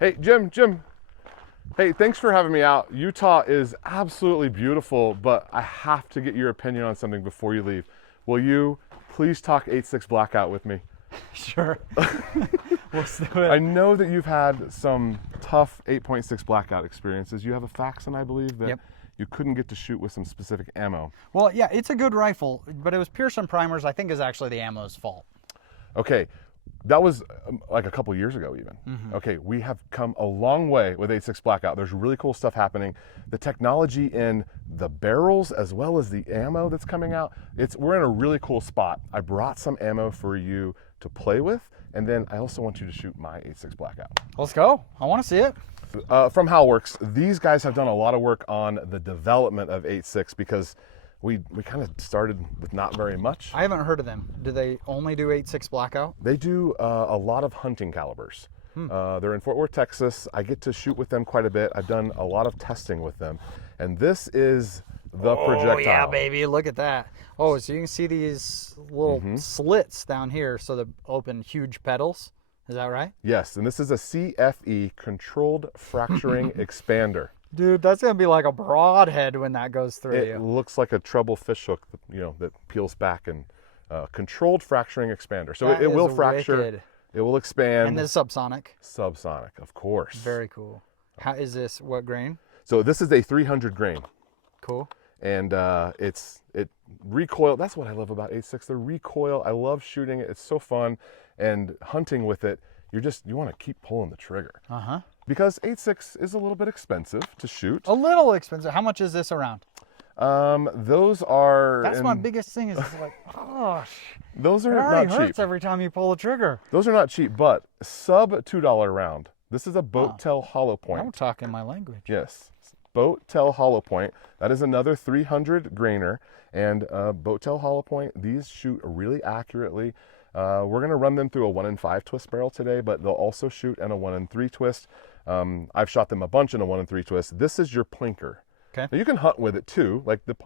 Hey, Jim. Hey, thanks for having me out. Utah is absolutely beautiful, but I have to get your opinion on something before you leave. Will you please talk 8.6 Blackout with me? Sure. Let's do it. I know that you've had some tough 8.6 Blackout experiences. You have a Faxon, I believe, that you couldn't get to shoot with some specific ammo. Well, yeah, it's a good rifle, but it was Pearson primers, I think, is actually the ammo's fault. Okay, that was like a couple years ago even. Okay, we have come a long way with 8.6 Blackout. There's really cool stuff happening. The technology in the barrels as well as the ammo that's coming out, we're in a really cool spot. I brought some ammo for you to play with, and then I also want you to shoot my 8.6 Blackout. Let's go. I want to see it. From Halworks, these guys have done a lot of work on the development of 8.6 because we kind of started with not very much. I haven't heard of them. Do they only do 8.6 Blackout? They do a lot of hunting calibers. They're in Fort Worth, Texas. I get to shoot with them quite a bit. I've done a lot of testing with them. And this is the projectile. Oh, yeah, baby. Look at that. Oh, so you can see these little slits down here so they open huge petals. Is that right? Yes, and this is a CFE, Controlled Fracturing Expander. Dude, that's going to be like a broadhead when that goes through It looks like a treble fishhook, that peels back, and controlled fracturing expander. So it will fracture, wicked. It will expand. And this is subsonic. Subsonic, of course. Very cool. How is this? What grain? So this is a 300 grain. Cool. And it recoil. That's what I love about 8.6. The recoil. I love shooting it. It's so fun, and hunting with it. You want to keep pulling the trigger. Because 8.6 is a little bit expensive to shoot. A little expensive. How much is this around? Those are. That's my biggest thing. Is like, gosh. Those are it already not cheap. hurts every time you pull the trigger. Those are not cheap, but sub $2 round. This is a boat tail hollow point. I'm talking my language. Yes, boat tail hollow point. That is another 300 grainer, and boat tail hollow point. These shoot really accurately. We're gonna run them through a 1 in 5 twist barrel today, but they'll also shoot in a 1 in 3 twist. I've shot them a bunch in a 1 in 3 twist. This is your plinker. Okay. Now you can hunt with it too. Like the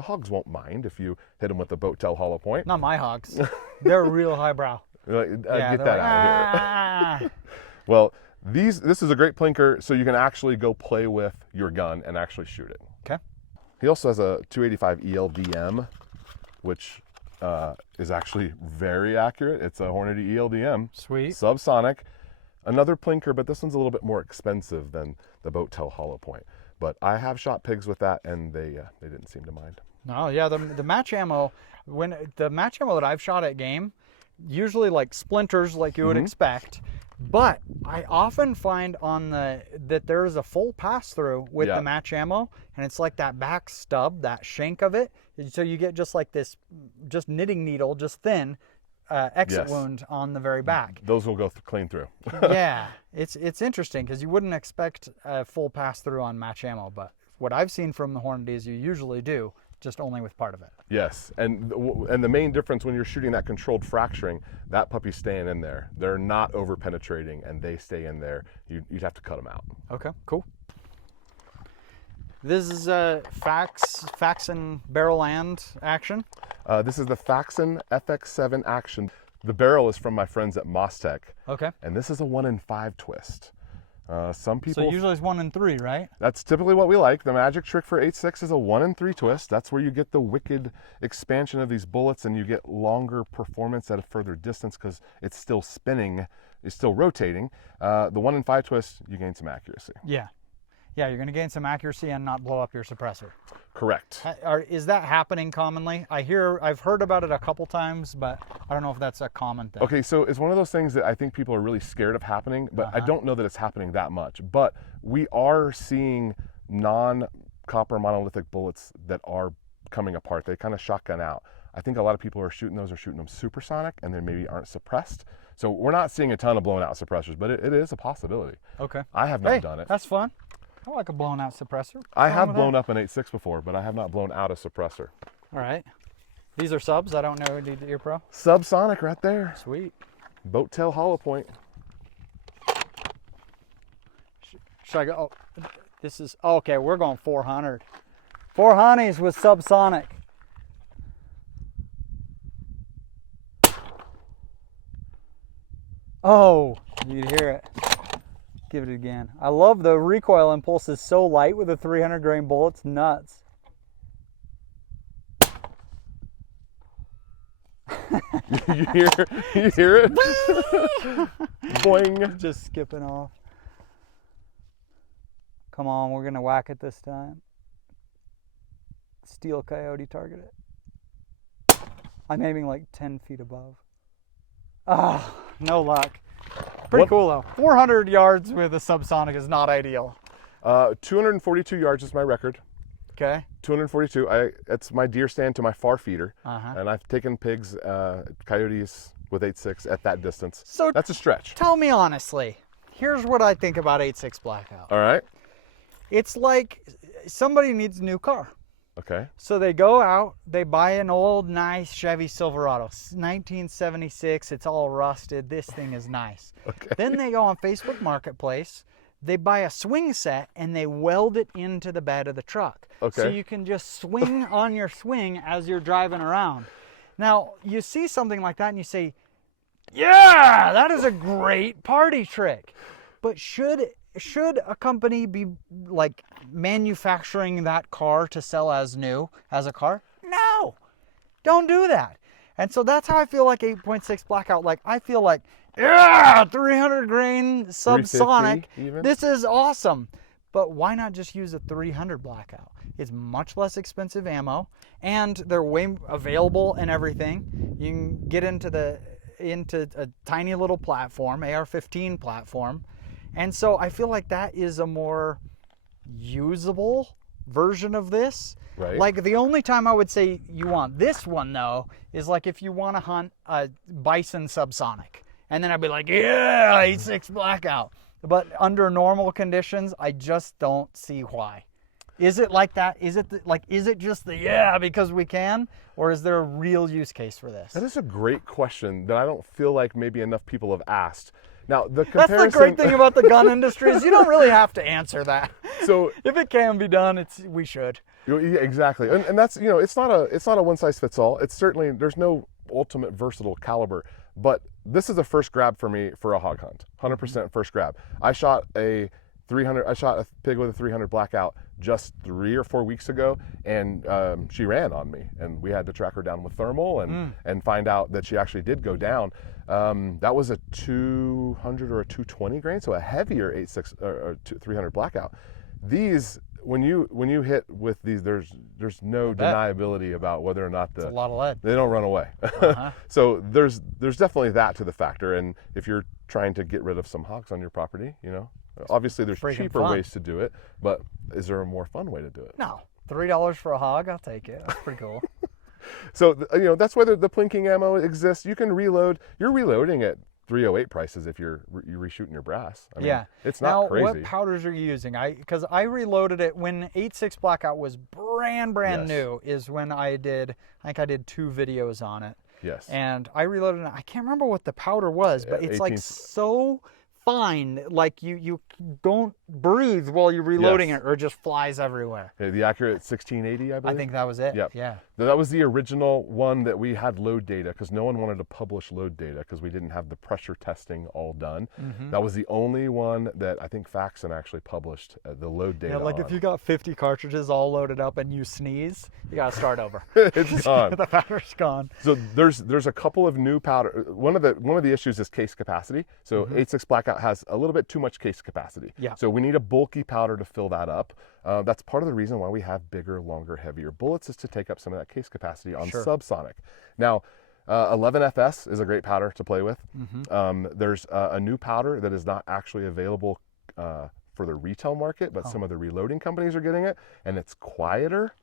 hogs won't mind if you hit them with the boat tail hollow point. Not my hogs. They're real highbrow. Get that like, out of here. Well, this is a great plinker, so you can actually go play with your gun and actually shoot it. Okay. He also has a 285 ELDM, which is actually very accurate. It's a Hornady ELDM. Sweet. Subsonic. Another plinker, but this one's a little bit more expensive than the boat tail hollow point. But I have shot pigs with that, and they didn't seem to mind. No, yeah, the match ammo, the match ammo that I've shot at game, usually like splinters like you would expect, but I often find that there is a full pass through with the match ammo, and it's like that back stub, that shank of it, so you get just like this, just knitting needle, just thin exit wound on the very back. Those will go clean through. Yeah, it's interesting because you wouldn't expect a full pass through on match ammo, but what I've seen from the Hornady you usually do, just only with part of it. Yes, and the main difference when you're shooting that controlled fracturing, that puppy's staying in there. They're not over penetrating, and they stay in there. You'd have to cut them out. Okay, cool. This is a Faxon barrel and action. This is the Faxon FX7 action. The barrel is from my friends at Mostech. Okay. And this is a 1 in 5 twist. Some people. So usually it's 1 in 3, right? That's typically what we like. The magic trick for 8.6 is a 1 in 3 twist. That's where you get the wicked expansion of these bullets, and you get longer performance at a further distance because it's still spinning, it's still rotating. The 1 in 5 twist, you gain some accuracy. Yeah. Yeah, you're going to gain some accuracy and not blow up your suppressor. Correct. Is that happening commonly? I've heard about it a couple times, but I don't know if that's a common thing. Okay, so it's one of those things that I think people are really scared of happening, but I don't know that it's happening that much. But we are seeing non-copper monolithic bullets that are coming apart. They kind of shotgun out. I think a lot of people are shooting them supersonic, and they maybe aren't suppressed. So we're not seeing a ton of blown out suppressors, but it is a possibility. Okay. I have not done it. That's fun. I like a blown out suppressor. I have blown up an 8.6 before, but I have not blown out a suppressor. All right. These are subs. I don't know. You're pro? Subsonic right there. Sweet. Boat tail hollow point. Should I go? Oh, this is, okay, we're going 400. 400s with subsonic. Oh, you'd hear it. Give it again. I love the recoil impulse is so light with a 300 grain bullet. It's nuts. You hear it? Boing. Just skipping off. Come on, we're gonna whack it this time. Steel coyote, target it. I'm aiming like 10 feet above. Ah, no luck. Pretty cool though. 400 yards with a subsonic is not ideal. 242 yards is my record. Okay. 242. It's my deer stand to my far feeder, and I've taken pigs, coyotes with 8.6 at that distance. So that's a stretch. Tell me honestly. Here's what I think about 8.6 Blackout. All right. It's like somebody needs a new car. Okay. So they go out, they buy an old, nice Chevy Silverado, 1976. It's all rusted. This thing is nice. Okay. Then they go on Facebook Marketplace. They buy a swing set and they weld it into the bed of the truck. Okay. So you can just swing on your swing as you're driving around. Now, you see something like that and you say, yeah, that is a great party trick. But should a company be like manufacturing that car to sell as new as a car? No, don't do that. And so that's how I feel like 8.6 Blackout. Like I feel like, yeah, 300 grain subsonic. This is awesome. But why not just use a 300 Blackout? It's much less expensive ammo, and they're way available and everything. You can get into a tiny little platform, AR-15 platform. And so I feel like that is a more usable version of this. Right. Like the only time I would say you want this one though is like if you want to hunt a bison subsonic. And then I'd be like, yeah, 8.6 Blackout. But under normal conditions, I just don't see why. Is it like that? Is it just the yeah because we can? Or is there a real use case for this? That is a great question that I don't feel like maybe enough people have asked. Now, the comparison... That's the great thing about the gun industry is you don't really have to answer that. So if it can be done, we should. Yeah, exactly. And that's, it's not a one size fits all. It's certainly, there's no ultimate versatile caliber, but this is a first grab for me for a hog hunt. 100% first grab. I shot a pig with a 300 Blackout just 3 or 4 weeks ago, and she ran on me, and we had to track her down with thermal and find out that she actually did go down. That was a 200 or a 220 grain, so a heavier 8.6 or 300 Blackout. These, when you hit with these, there's no deniability about whether or not it's a lot of lead. They don't run away. So there's definitely that to the factor. And if you're trying to get rid of some hogs on your property, obviously there's cheaper ways to do it, but is there a more fun way to do it? No. $3 for a hog, I'll take it. That's pretty cool. So, that's why the plinking ammo exists. You can reload. You're reloading at 308 prices if you're reshooting your brass. I mean, it's not crazy. Now, what powders are you using? Because I reloaded it when 8.6 Blackout was brand new. Is when I think I did 2 videos on it. Yes. And I reloaded it. I can't remember what the powder was, but it's like so fine, like you don't breathe while you're reloading it, or it just flies everywhere. The Accurate 1680, I believe. I think that was it. Yep. Yeah. That was the original one that we had load data, because no one wanted to publish load data because we didn't have the pressure testing all done. That was the only one that I think Faxon actually published the load data. Yeah, like if you got 50 cartridges all loaded up and you sneeze, you gotta start over. It's gone. The powder's gone. So there's a couple of new powder. One of the issues is case capacity. So 8.6 Blackout has a little bit too much case capacity. Yeah. So we need a bulky powder to fill that up. That's part of the reason why we have bigger, longer, heavier bullets, is to take up some of that case capacity on subsonic. Now, 11FS is a great powder to play with. There's a new powder that is not actually available for the retail market, but some of the reloading companies are getting it, and it's quieter.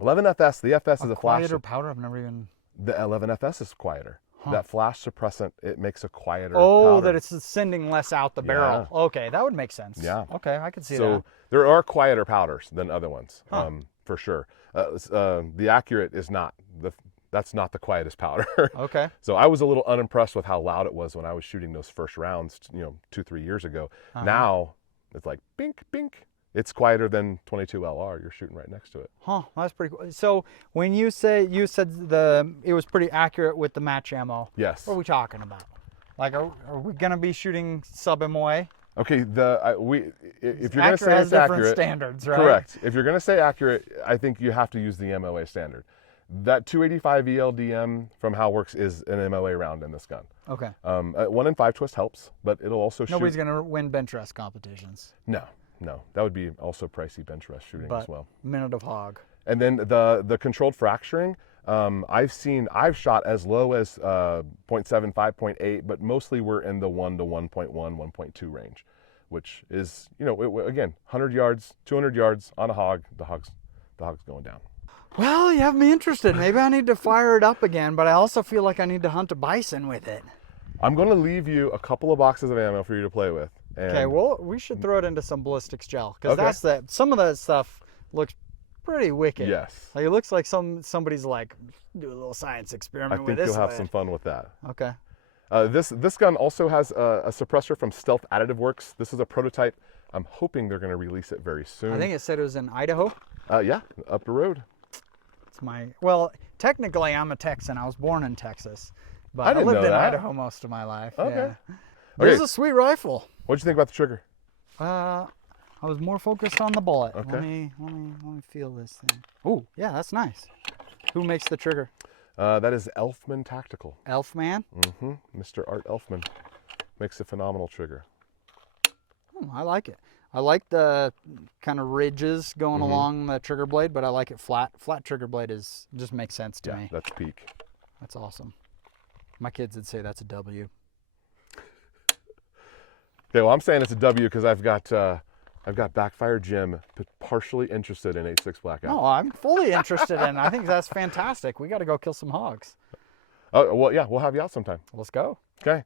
11FS, the FS is a flash. Quieter powder? I've never even... The 11FS is quieter. That flash suppressant, it makes a quieter powder. powder. That it's sending less out the barrel. Okay, that would make sense. Yeah. Okay, I can see that. So there are quieter powders than other ones, for sure. The Accurate is not. That's not the quietest powder. Okay. So I was a little unimpressed with how loud it was when I was shooting those first rounds, 2-3 years ago. Now it's like bink, bink. It's quieter than 22 LR. You're shooting right next to it. That's pretty cool. So when you said it was pretty accurate with the match ammo. Yes. What are we talking about? Like, are we gonna be shooting sub MOA? Okay, if you're going to Accurate say has it's different accurate, standards, right? correct. If you're going to say accurate, I think you have to use the MOA standard. That 285 ELDM from HowWorks is an MOA round in this gun. Okay. 1 in 5 twist helps, but it'll also Nobody's shoot. going to win bench rest competitions. No, that would be also pricey bench rest shooting But as well. minute of hog. And then the controlled fracturing, I've shot as low as 0.75, 0.8, but mostly we're in the 1 to 1.1, 1.2 range, which is, again, 100 yards, 200 yards on a hog, the hog's going down. Well, you have me interested. Maybe I need to fire it up again, but I also feel like I need to hunt a bison with it. I'm going to leave you a couple of boxes of ammo for you to play with. And Okay, well, we should throw it into some ballistics gel, because Okay. some of that stuff looks pretty wicked. Yes. Like, it looks like somebody's like, do a little science I experiment think with this you'll have lid. some fun with that. Okay. This gun also has a suppressor from Stealth Additive Works. This is a prototype. I'm hoping they're going to release it very soon. I think it said it was in Idaho. Yeah, up the road. Well, technically I'm a Texan. I was born in Texas, but I I didn't lived know in that. Idaho most of my life. Okay. Yeah. This is Okay. a sweet rifle. What'd you think about the trigger? I was more focused on the bullet. Okay. Let me feel this thing. Oh, yeah, that's nice. Who makes the trigger? That is Elfman Tactical. Elfman? Mr. Art Elfman makes a phenomenal trigger. I like it. I like the kind of ridges going along the trigger blade, but I like it flat. Flat trigger blade just makes sense to me. That's peak. That's awesome. My kids would say that's a W. Okay, well, I'm saying it's a W because I've got Backfire Jim partially interested in 8.6 Blackout. No, I'm fully interested in it. I think that's fantastic. We got to go kill some hogs. Oh, well, yeah, we'll have you out sometime. Let's go. Okay.